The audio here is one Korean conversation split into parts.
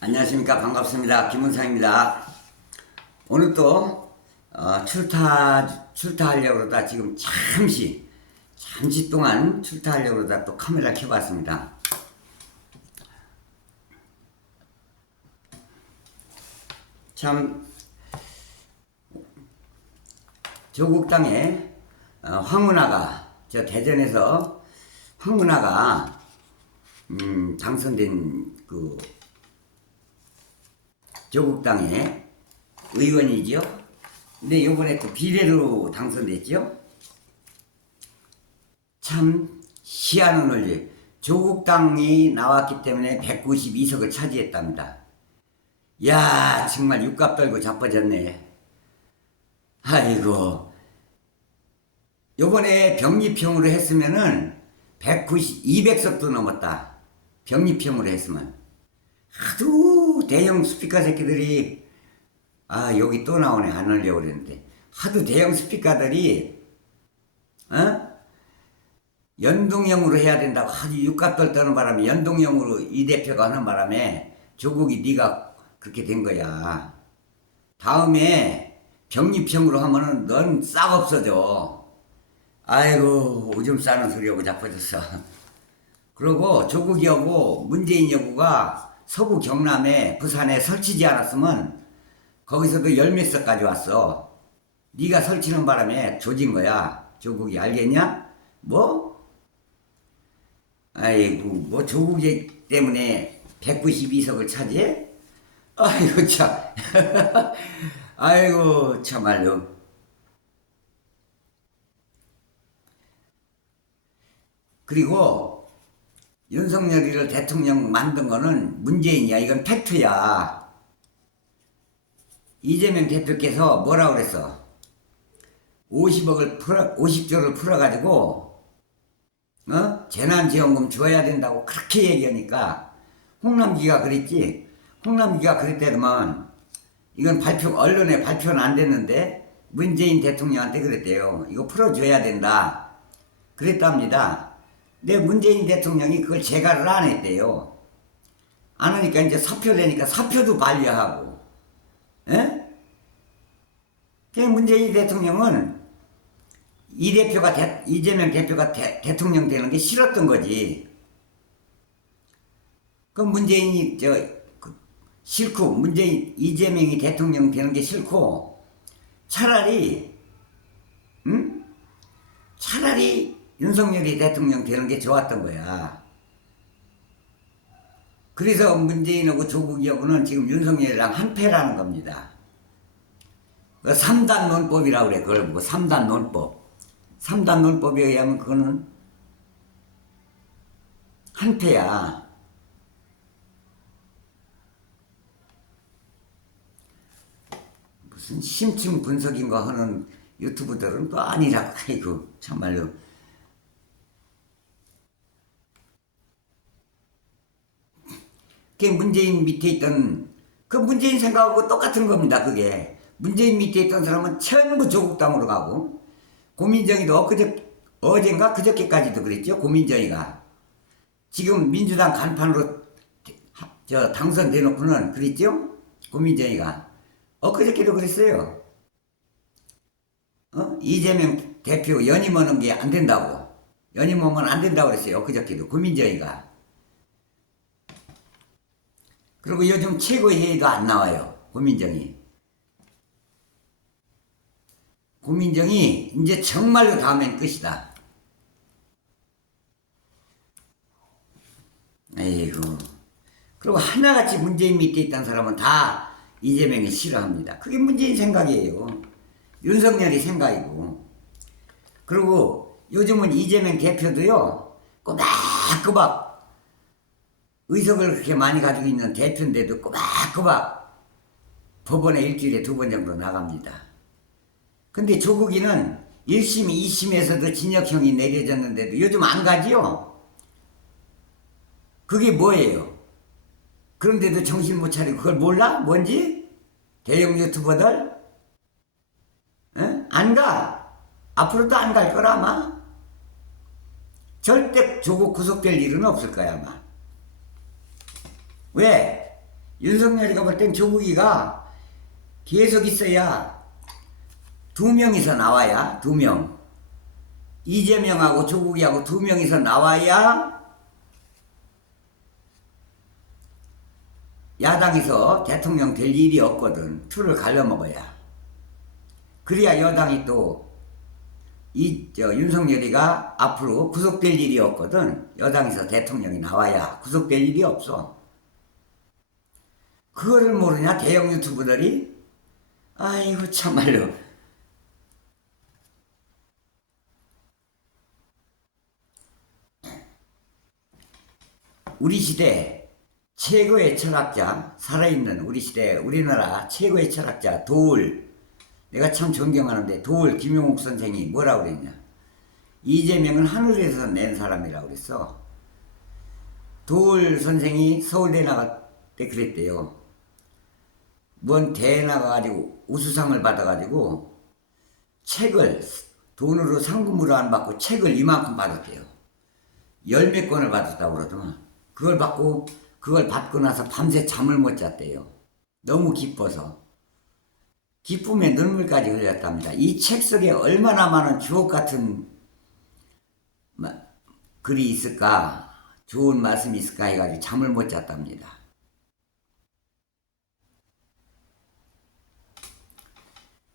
안녕하십니까. 반갑습니다. 김은상입니다. 오늘 또 출타하려고 그러다 지금 잠시 동안 출타하려고 그러다 또 카메라 켜봤습니다. 참 조국 땅에 황운하가 저 대전에서 황운하가 당선된 그 조국 땅의 의원이죠. 근데 이번에 또 비례로 당선됐죠. 참 희한한 논리. 조국 땅이 나왔기 때문에 192석을 차지했답니다. 야, 정말 육갑 떨고 자빠졌네. 아이고, 요번에 병립형으로 했으면은 200석도 넘었다. 병립형으로 했으면. 하도 대형 스피커 새끼들이 여기 또 나오네. 안 하려고 그랬는데 하도 대형 스피커들이 연동형으로 해야 된다고 하도 육갑들 떠는 바람에 연동형으로 이 대표가 하는 바람에 조국이 네가 그렇게 된 거야. 다음에 병립형으로 하면은 넌 싹 없어져. 아이고 오줌 싸는 소리하고 자빠졌어. 그리고 조국이하고 문재인 여구가 서구 경남에 부산에 설치지 않았으면 거기서도 열몇 석까지 왔어. 네가 설치는 바람에 조진 거야. 조국이 알겠냐? 뭐? 아이고 뭐 조국이 때문에 192석을 차지해? 아이고 참. 아이고 참말로. 그리고 윤석열이를 대통령 만든 거는 문재인이야. 이건 팩트야. 이재명 대표께서 뭐라 그랬어? 50조를 풀어가지고, 재난지원금 줘야 된다고 그렇게 얘기하니까, 홍남기가 그랬지? 홍남기가 그랬대더만, 이건 언론에 발표는 안 됐는데, 문재인 대통령한테 그랬대요. 이거 풀어줘야 된다. 그랬답니다. 근데 문재인 대통령이 그걸 재가를 안 했대요. 안 하니까 이제 사표 내니까 사표도 반려하고, 예? 그 문재인 대통령은 이재명 대표가 대통령 되는 게 싫었던 거지. 그 문재인이 싫고, 이재명이 대통령 되는 게 싫고, 차라리 윤석열이 대통령 되는 게 좋았던 거야. 그래서 문재인하고 조국이하고는 지금 윤석열이랑 한패라는 겁니다. 그 3단 논법이라고 그래. 그걸 뭐 3단 논법. 3단 논법에 의하면 그거는 한패야. 무슨 심층 분석인가 하는 유튜브들은 또 아니라고. 아이고 참말로. 그게 문재인 밑에 있던 그 문재인 생각하고 똑같은 겁니다. 그게 문재인 밑에 있던 사람은 전부 조국 땅으로 가고, 고민정이도 어젠가 그저께까지도 그랬죠. 고민정이가 지금 민주당 간판으로 당선돼놓고는 그랬죠. 고민정이가 그저께도 그랬어요. 이재명 대표 연임하는 게 안 된다고, 연임하면 안 된다고 그랬어요. 그저께도 고민정이가. 그리고 요즘 최고회의도 안 나와요. 고민정이 이제 정말로 다음엔 끝이다. 아이고. 그리고 하나같이 문재인 밑에 있던 사람은 다 이재명이 싫어합니다. 그게 문재인 생각이에요. 윤석열이 생각이고. 그리고 요즘은 이재명 대표도요, 꼬박꼬박 의석을 그렇게 많이 가지고 있는 대표인데도 꼬박꼬박 법원에 일주일에 2번 정도 나갑니다. 근데 조국이는 1심, 2심에서도 징역형이 내려졌는데도 요즘 안 가지요? 그게 뭐예요? 그런데도 정신 못 차리고 그걸 몰라? 뭔지? 대형 유튜버들? 안 가. 앞으로도 안 갈 거라 아마. 절대 조국 구속될 일은 없을 거야 아마. 왜? 윤석열이가 볼 땐 조국이가 계속 있어야 2명이서 나와야 2명. 이재명하고 조국이하고 2명이서 나와야 야당에서 대통령 될 일이 없거든. 틀을 갈려먹어야. 그래야 여당이 또 윤석열이가 앞으로 구속될 일이 없거든. 여당에서 대통령이 나와야 구속될 일이 없어. 그거를 모르냐 대형 유튜브들이? 아이고 참말로. 우리 시대 최고의 철학자, 살아있는 우리 시대 우리나라 최고의 철학자 도울, 내가 참 존경하는데 도울 김용옥 선생이 뭐라고 그랬냐. 이재명은 하늘에서 낸 사람이라고 그랬어. 도울 선생이 서울대 나갈 때 그랬대요. 뭔 대회 나가가지고 우수상을 받아가지고 책을 돈으로 상금으로 안 받고 책을 이만큼 받았대요. 10몇 권을 받았다고 그러더만. 그걸 받고 나서 밤새 잠을 못 잤대요. 너무 기뻐서. 기쁨에 눈물까지 흘렸답니다. 이 책 속에 얼마나 많은 주옥 같은 글이 있을까, 좋은 말씀이 있을까 해가지고 잠을 못 잤답니다.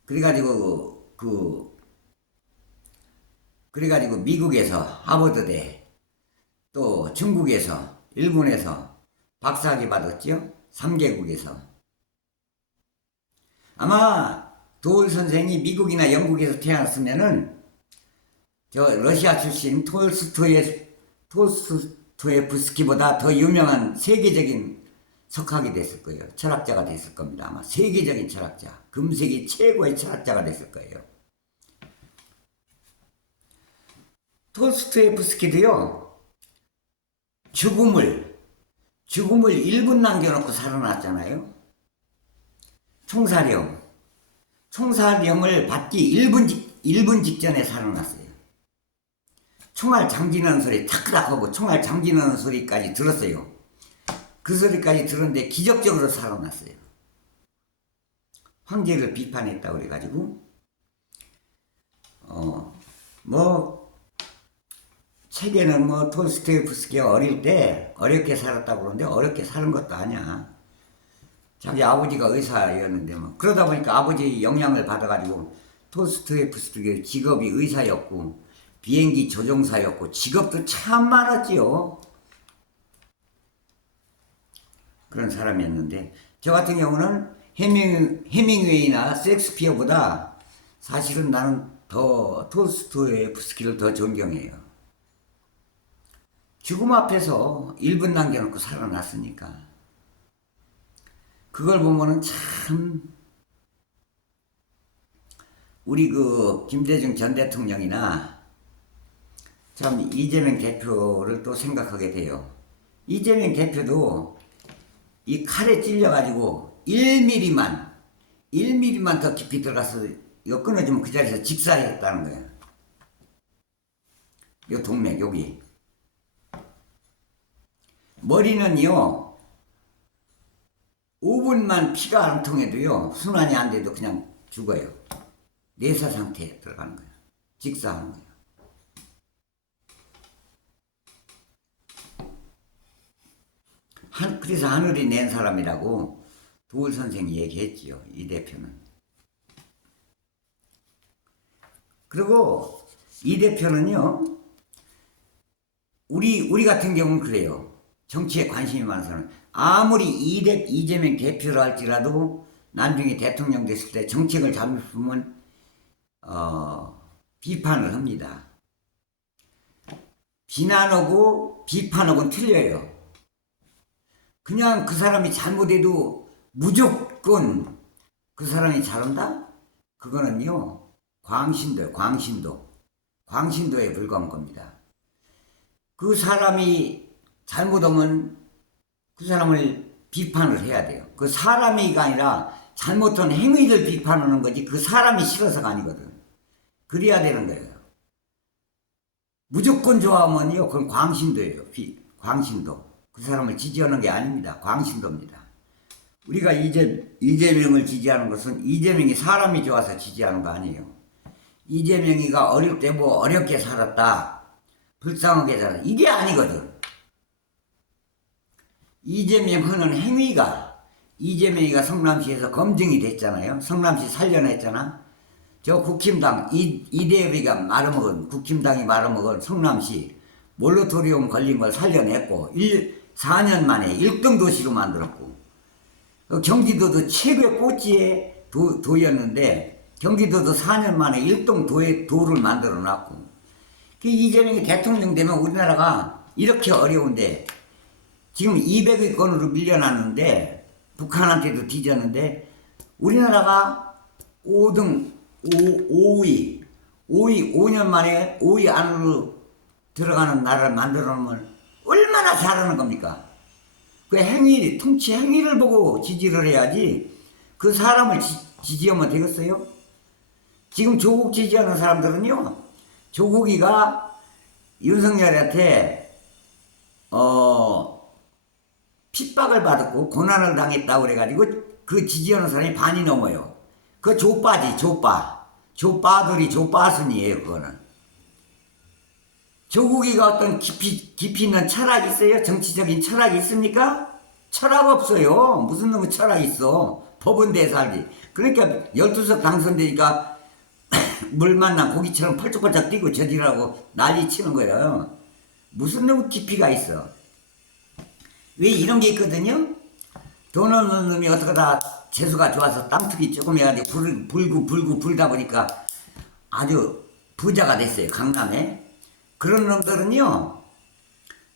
그래가지고 미국에서 하버드대, 또 중국에서, 일본에서 박사학위 받았죠? 3개국에서. 아마 도울 선생이 미국이나 영국에서 태어났으면은 저 러시아 출신 톨스토예프스키보다 더 유명한 세계적인 석학이 됐을 거예요. 철학자가 됐을 겁니다. 아마 세계적인 철학자, 금세기 최고의 철학자가 됐을 거예요. 톨스토예프스키도요, 죽음을 1분 남겨놓고 살아났잖아요. 총사령을 받기 1분 직전에 살아났어요. 총알 장지나는 소리 탁탁 하고 총알 장지나는 소리까지 들었어요. 그 소리까지 들었는데 기적적으로 살아났어요. 황제를 비판했다고 그래가지고 책에는 톨스토예프스키가 어릴 때 어렵게 살았다고 그러는데 어렵게 사는 것도 아니야. 자기 아버지가 의사였는데 그러다 보니까 아버지 영향을 받아가지고 톨스토예프스키의 직업이 의사였고 비행기 조종사였고 직업도 참 많았지요. 그런 사람이었는데 저 같은 경우는 해밍웨이나 셰익스피어보다 사실은 나는 더 톨스토예프스키를 더 존경해요. 죽음 앞에서 1분 남겨놓고 살아났으니까 그걸 보면은 참 우리 김대중 전 대통령이나 참 이재명 대표를 또 생각하게 돼요. 이재명 대표도 이 칼에 찔려가지고 1mm만 더 깊이 들어가서 이거 끊어주면 그 자리에서 직사했다는 거예요. 요 동맥 여기. 머리는요 5분만 피가 안 통해도요 순환이 안 돼도 그냥 죽어요. 내사 상태에 들어가는 거예요. 직사하는 거예요. 그래서 하늘이 낸 사람이라고 도울 선생이 얘기했지요. 이 대표는. 그리고 이 대표는요 우리 같은 경우는 그래요. 정치에 관심이 많은 사람, 아무리 이재명 대표를 할지라도 나중에 대통령 됐을 때 정책을 잘못하면 비판을 합니다. 비난하고 비판하고는 틀려요. 그냥 그 사람이 잘못해도 무조건 그 사람이 잘한다? 그거는요 광신도에 불과한 겁니다. 그 사람이 잘못하면 그 사람을 비판을 해야 돼요. 그 사람이가 아니라 잘못한 행위를 비판하는 거지 그 사람이 싫어서가 아니거든. 그래야 되는 거예요. 무조건 좋아하면요 그건 광신도예요. 광신도. 그 사람을 지지하는 게 아닙니다. 광신도입니다. 우리가 이재명을 지지하는 것은 이재명이 사람이 좋아서 지지하는 거 아니에요. 이재명이가 어릴 때 뭐 어렵게 살았다, 불쌍하게 살았다, 이게 아니거든. 이재명 하는 행위가, 이재명이가 성남시에서 검증이 됐잖아요. 성남시 살려냈잖아. 저 국힘당 이대엽이가 말아먹은, 국힘당이 말아먹은 성남시 몰라토리움 걸린 걸 살려냈고 4년 만에 1등 도시로 만들었고, 경기도도 최고의 꽃지의 도였는데 경기도도 4년 만에 1등 도를 만들어 놨고, 이재명이 대통령 되면 우리나라가 이렇게 어려운데, 지금 200위권으로 밀려났는데 북한한테도 뒤졌는데 우리나라가 5위 5년 만에 5위 안으로 들어가는 나라를 만들어 놓으면 얼마나 잘하는 겁니까? 그 행위, 통치 행위를 보고 지지를 해야지 그 사람을 지지하면 되겠어요? 지금 조국 지지하는 사람들은요, 조국이가 윤석열한테 핍박을 받았고 고난을 당했다고 그래가지고 그 지지하는 사람이 반이 넘어요. 그 족바지, 족바. 족바들이 족바순이에요, 그거는. 조국이가 어떤 깊이 있는 철학이 있어요? 정치적인 철학이 있습니까? 철학 없어요. 무슨 놈의 철학이 있어. 법은 대 살지. 그러니까 12석 당선되니까 물 만난 고기처럼 펄쩍펄쩍 뛰고 저지라고 난리 치는 거예요. 무슨 놈의 깊이가 있어. 왜 이런 게 있거든요? 돈 없는 놈이 어떡하다 재수가 좋아서 땅투기 조금 해가지고 불다 보니까 아주 부자가 됐어요, 강남에. 그런 놈들은요,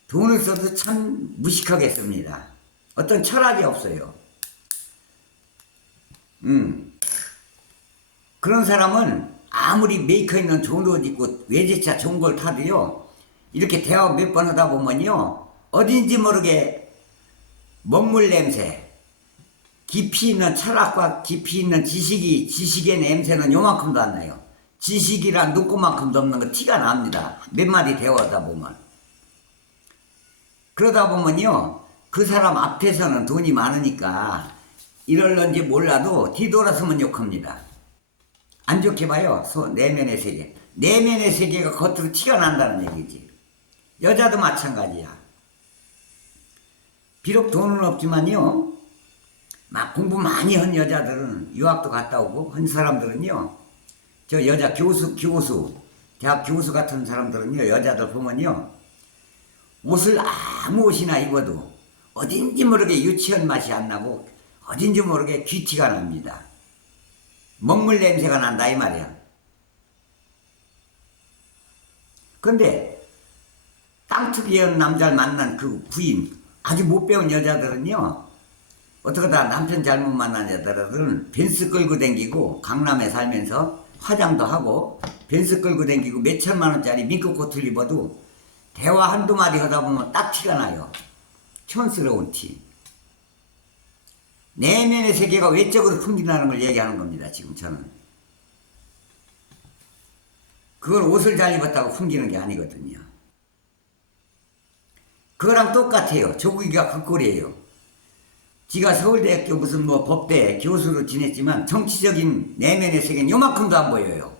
돈을 써도 참 무식하게 씁니다. 어떤 철학이 없어요. 그런 사람은 아무리 메이커 있는 좋은 옷 입고 외제차 좋은 걸 타도요, 이렇게 대화 몇 번 하다 보면요, 어딘지 모르게 먹물 냄새, 깊이 있는 철학과 깊이 있는 지식의 냄새는 요만큼도 안 나요. 지식이란 눈곱만큼도 없는 거 티가 납니다. 몇 마디 대화하다 보면. 그러다 보면요, 그 사람 앞에서는 돈이 많으니까 이럴런지 몰라도 뒤돌아서면 욕합니다. 안 좋게 봐요. 내면의 세계. 내면의 세계가 겉으로 티가 난다는 얘기지. 여자도 마찬가지야. 비록 돈은 없지만요, 막 공부 많이 한 여자들은, 유학도 갔다 오고 한 사람들은요, 저 여자 교수, 대학 교수 같은 사람들은요, 여자들 보면요, 옷을 아무 옷이나 입어도 어딘지 모르게 유치한 맛이 안 나고 어딘지 모르게 귀티가 납니다. 먹물 냄새가 난다 이 말이야. 근데 땅투기한 남자를 만난 그 부인, 아주 못 배운 여자들은요, 어떡하다 남편 잘못 만난 여자들은 벤츠 끌고 댕기고, 강남에 살면서 화장도 하고 벤츠 끌고 댕기고 몇천만 원짜리 민크 코트를 입어도 대화 한두 마디 하다 보면 딱 티가 나요. 촌스러운 티. 내면의 세계가 외적으로 풍긴다는 걸 얘기하는 겁니다, 지금 저는. 그걸 옷을 잘 입었다고 풍기는 게 아니거든요. 그거랑 똑같아요. 조국이가 그 꼴이에요. 지가 서울대학교 무슨 뭐 법대 교수로 지냈지만 정치적인 내면의 세계는 요만큼도 안 보여요.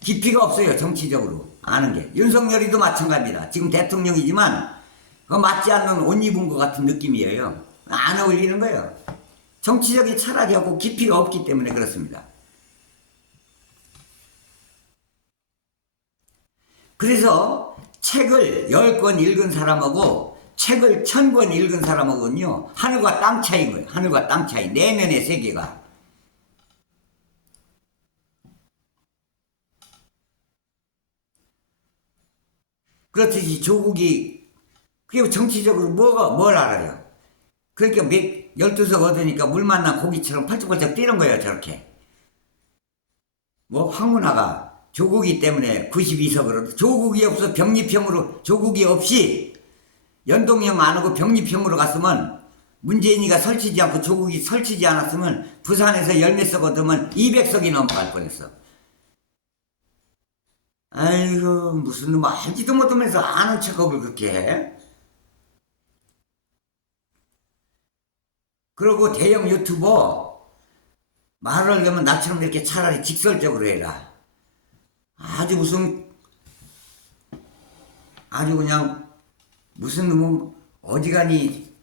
깊이가 없어요, 정치적으로 아는 게. 윤석열이도 마찬가지입니다. 지금 대통령이지만 그거 맞지 않는 옷 입은 것 같은 느낌이에요. 안 어울리는 거예요. 정치적인 철학이 없고 깊이가 없기 때문에 그렇습니다. 그래서 책을 10권 읽은 사람하고 책을 1000권 읽은 사람하고는요, 하늘과 땅 차이인 거예요. 하늘과 땅 차이. 내면의 세계가. 그렇듯이 조국이, 그게 정치적으로 뭘 알아요? 그러니까 12석 얻으니까 물 만난 고기처럼 펄쩍펄쩍 뛰는 거예요, 저렇게. 뭐, 황운하가 조국이 때문에 92석을 얻어. 조국이 없어 병립형으로, 조국이 없이 연동형 안 하고 병립형으로 갔으면, 문재인이가 설치지 않고 조국이 설치지 않았으면 부산에서 열몇 석 얻으면 200석이 넘어갈 뻔했어. 아이고, 무슨 뭐 알지도 못하면서 아는 척업을 그렇게 해? 그리고 대형 유튜버 말을 하려면 나처럼 이렇게 차라리 직설적으로 해라. 아주 무슨 아주 그냥 무슨 놈은 어지간히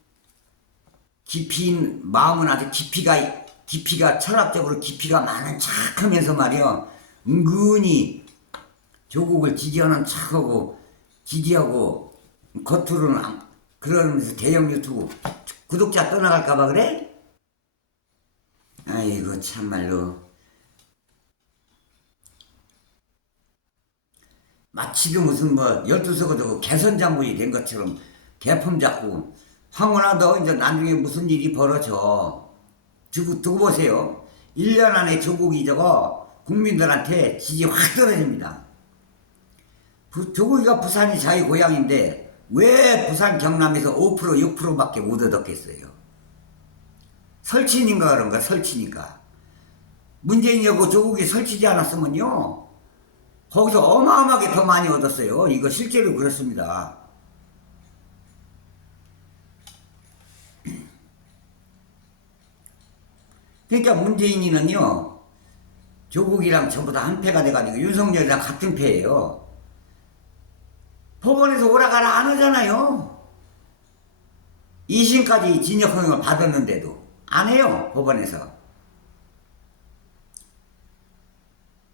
깊이 마음은 아주 깊이가 철학적으로 깊이가 많은 척하면서 말이야 은근히 조국을 지지하는 척하고 지지하고 겉으로는 그러면서 대형 유튜브 구독자 떠나갈까봐 그래? 아이고 참말로 마치도 무슨 뭐 12서거도 개선장군이 된 것처럼 개품 잡고 황혼아 너 이제 나중에 무슨 일이 벌어져 두고 보세요. 1년 안에 조국이 저거 국민들한테 지지 확 떨어집니다. 조국이가 부산이 자기 고향인데 왜 부산 경남에서 5% 6%밖에 못 얻었겠어요. 설치니까 그런가 설치니까. 문재인이하고 조국이 설치지 않았으면요 거기서 어마어마하게 더 많이 얻었어요. 이거 실제로 그렇습니다. 그러니까 문재인이는요 조국이랑 전부 다 한 패가 돼가지고 윤석열이랑 같은 패예요. 법원에서 오라가라 안 하잖아요. 2심까지 징역형을 받았는데도 안 해요. 법원에서.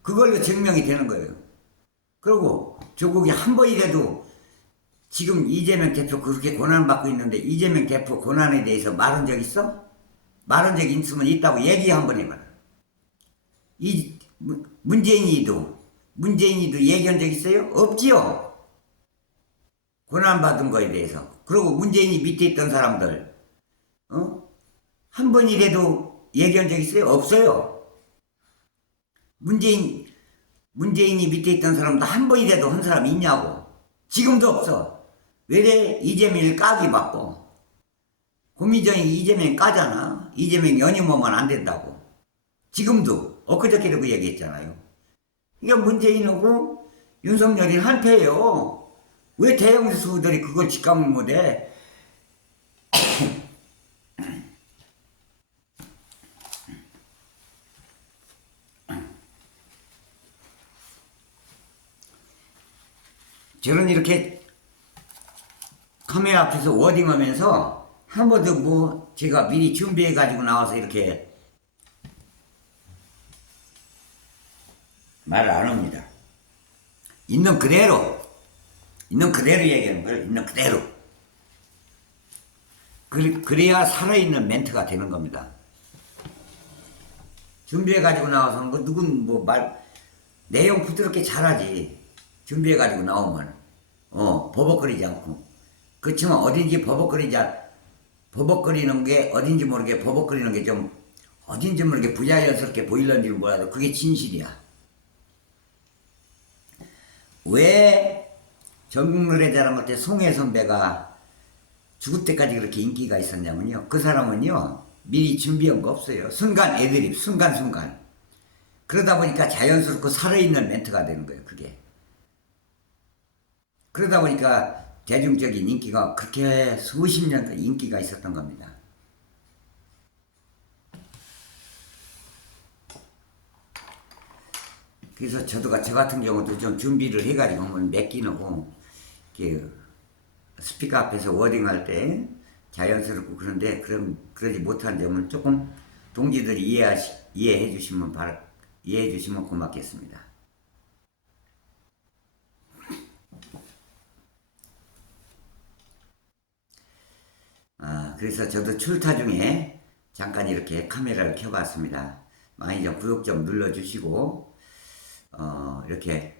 그걸로 증명이 되는 거예요. 그리고 조국이 한 번이라도 지금 이재명 대표 그렇게 고난받고 있는데 이재명 대표 고난에 대해서 말한 적 있어? 말한 적 있으면 있다고 얘기 한번 해봐라. 문재인이도 얘기한 적 있어요? 없지요. 고난받은 거에 대해서. 그리고 문재인이 밑에 있던 사람들 한 번이라도 얘기한 적 있어요? 없어요. 문재인이 밑에 있던 사람도 한 번이라도 한 사람 있냐고. 지금도 없어. 왜래? 이재명을 까기 바빠. 고민정이 이재명 까잖아. 이재명 연임하면 안 된다고. 지금도 엊그저께도 그 얘기했잖아요. 이게 문재인하고 윤석열이 한패예요. 왜 대형 수들이 그걸 직감을 못해? 저는 이렇게 카메라 앞에서 워딩하면서 한 번도 뭐 제가 미리 준비해 가지고 나와서 이렇게 말을 안 합니다. 있는 그대로 얘기하는 걸 있는 그대로. 그래야 살아있는 멘트가 되는 겁니다. 준비해 가지고 나와서 뭐 누군 뭐 내용 부드럽게 잘하지. 준비해 가지고 나오면 버벅거리지 않고. 그렇지만 어딘지 버벅거리는 게 어딘지 모르게 버벅거리는 게 좀 어딘지 모르게 부자연스럽게 보일런지는 몰라도 그게 진실이야. 왜 전국 노래자랑 할 때 송혜 선배가 죽을 때까지 그렇게 인기가 있었냐면요. 그 사람은요 미리 준비한 거 없어요. 순간 애드립 순간순간. 그러다 보니까 자연스럽고 살아있는 멘트가 되는 거예요. 그게. 그러다 보니까 대중적인 인기가 그렇게 수십 년 인기가 있었던 겁니다. 그래서 저 같은 경우도 좀 준비를 해가지고 한번 몇 끼놓고 스피커 앞에서 워딩할 때 자연스럽고 그런데 그러지 못한 점은 조금 동지들이 이해해 주시면 고맙겠습니다. 그래서 저도 출타 중에 잠깐 이렇게 카메라를 켜봤습니다. 많이 좀 구독 좀 눌러주시고 이렇게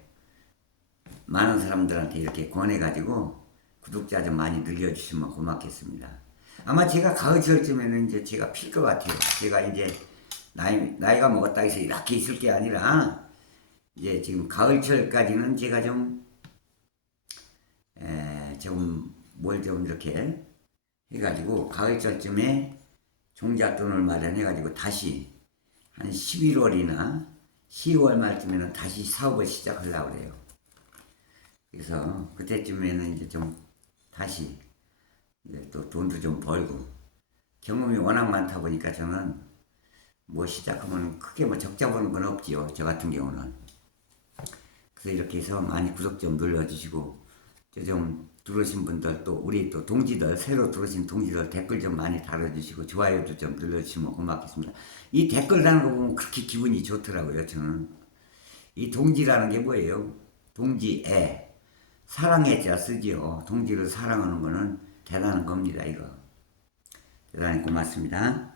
많은 사람들한테 이렇게 권해가지고 구독자 좀 많이 늘려주시면 고맙겠습니다. 아마 제가 가을철쯤에는 이제 제가 필 것 같아요. 제가 이제 나이가 먹었다 해서 이렇게 있을 게 아니라 이제 지금 가을철까지는 제가 뭘 좀 이렇게 해가지고 가을철쯤에 종잣돈을 마련해가지고 다시 한 11월이나 10월 말쯤에는 다시 사업을 시작하려고 그래요. 그래서 그때쯤에는 이제 좀 다시 이제 또 돈도 좀 벌고 경험이 워낙 많다 보니까 저는 뭐 시작하면 크게 뭐 적자 보는 건 없지요. 저 같은 경우는. 그래서 이렇게 해서 많이 구독 좀 눌러주시고, 저 좀 들어오신 분들 또 우리 또 동지들, 새로 들어오신 동지들 댓글 좀 많이 달아주시고 좋아요도 좀 눌러주시면 고맙겠습니다. 이 댓글 다는 거 보면 그렇게 기분이 좋더라고요. 저는 이 동지라는 게 뭐예요? 동지애, 사랑의 자 쓰지요. 동지를 사랑하는 거는 대단한 겁니다. 이거 대단히 고맙습니다.